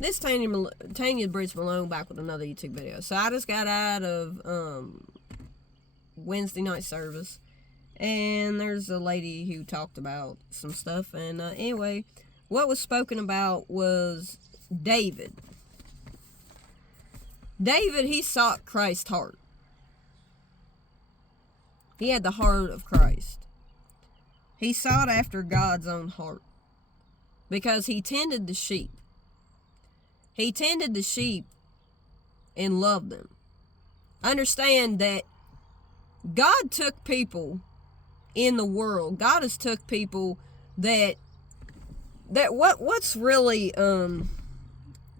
This Tanya Bridge Malone back with another YouTube video. So I just got out of Wednesday night service, and there's a lady who talked about some stuff. And anyway, what was spoken about was David. David, he sought Christ's heart. He had the heart of Christ. He sought after God's own heart because he tended the sheep. He tended the sheep and loved them. Understand that God took people in the world. God has took people that what's really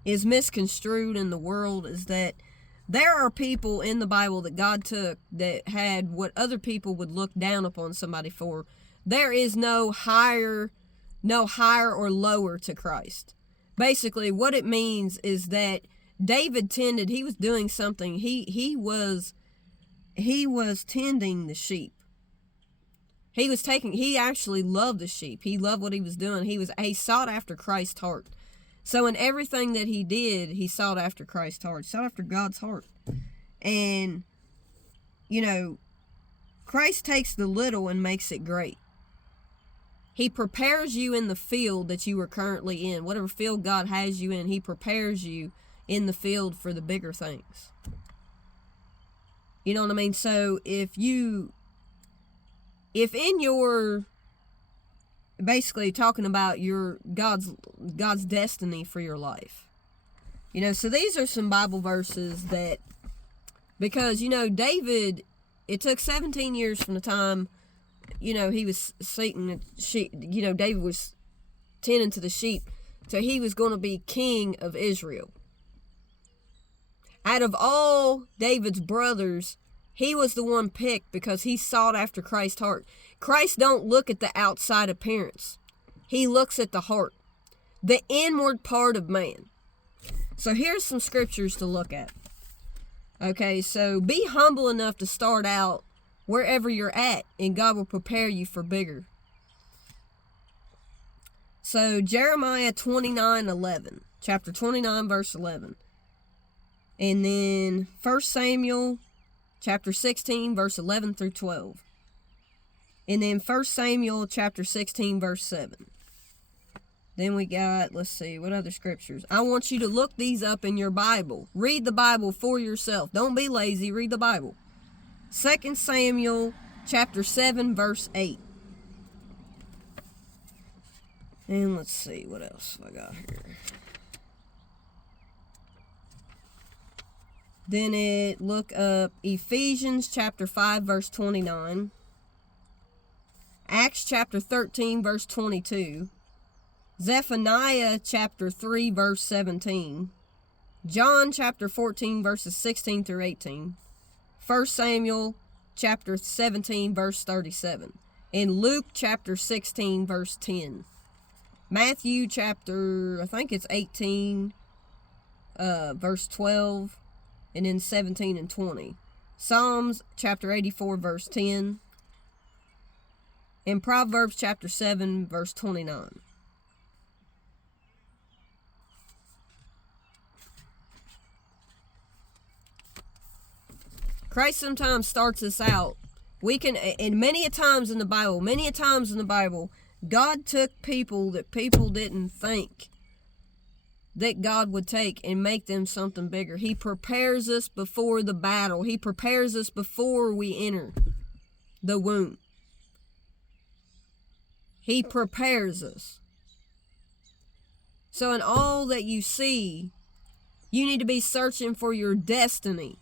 is misconstrued in the world is that there are people in the Bible that God took that had what other people would look down upon somebody for. There is no higher or lower to Christ. Basically, what it means is that David tended, he was doing something. He was tending the sheep. He actually loved the sheep. He loved what he was doing. He sought after Christ's heart. So in everything that he did, he sought after Christ's heart. He sought after God's heart. And, Christ takes the little and makes it great. He prepares you in the field that you are currently in. Whatever field God has you in, he prepares you in the field for the bigger things. You know what I mean? So if in your, basically talking about your God's destiny for your life. So these are some Bible verses that, because, David, it took 17 years from the time, he was seeking the sheep, David was tending to the sheep, so he was going to be king of Israel. Out of all David's brothers, he was the one picked because he sought after Christ's heart. Christ don't look at the outside appearance. He looks at the heart, the inward part of man. So here's some scriptures to look at. Okay, so be humble enough to start out wherever you're at, and God will prepare you for bigger. So Jeremiah 29:11, chapter 29, verse 11. And then 1 Samuel chapter 16, verse 11 through 12. And then 1 Samuel chapter 16, verse 7. Then we got, let's see, what other scriptures? I want you to look these up in your Bible. Read the Bible for yourself. Don't be lazy. Read the Bible. 2 Samuel chapter 7, verse 8. And let's see, what else I got here? Then look up Ephesians chapter 5, verse 29. Acts chapter 13, verse 22. Zephaniah chapter 3, verse 17. John chapter 14, verses 16 through 18. 1 Samuel chapter 17, verse 37. And Luke chapter 16, verse 10. Matthew chapter, I think it's 18, verse 12. And then 17 and 20. Psalms chapter 84, verse 10. And Proverbs chapter 7, verse 29. Christ sometimes starts us out. And many a times in the Bible, God took people that people didn't think that God would take and make them something bigger. He prepares us before the battle. He prepares us before we enter the womb. He prepares us. So in all that you see, you need to be searching for your destiny.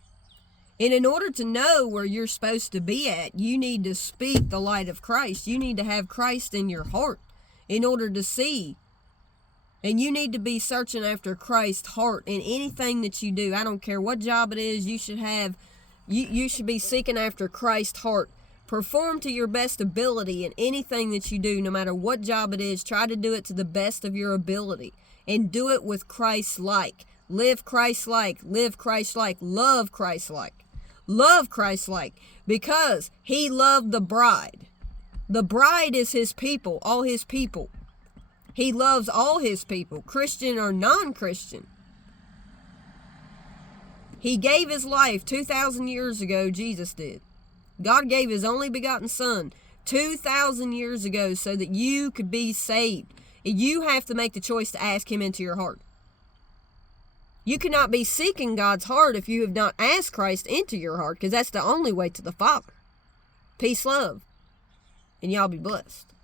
And in order to know where you're supposed to be at, you need to speak the light of Christ. You need to have Christ in your heart in order to see. And you need to be searching after Christ's heart in anything that you do. I don't care what job it is, you should have, you should be seeking after Christ's heart. Perform to your best ability in anything that you do, no matter what job it is. Try to do it to the best of your ability. And do it with Christ-like. Live Christ-like. Live Christ-like. Love Christ-like. Love Christ-like. Because he loved the bride. The bride is his people, all his people. He loves all his people, Christian or non-Christian. He gave his life 2,000 years ago, Jesus did. God gave his only begotten Son 2,000 years ago so that you could be saved. You have to make the choice to ask him into your heart. You cannot be seeking God's heart if you have not asked Christ into your heart, because that's the only way to the Father. Peace, love, and y'all be blessed.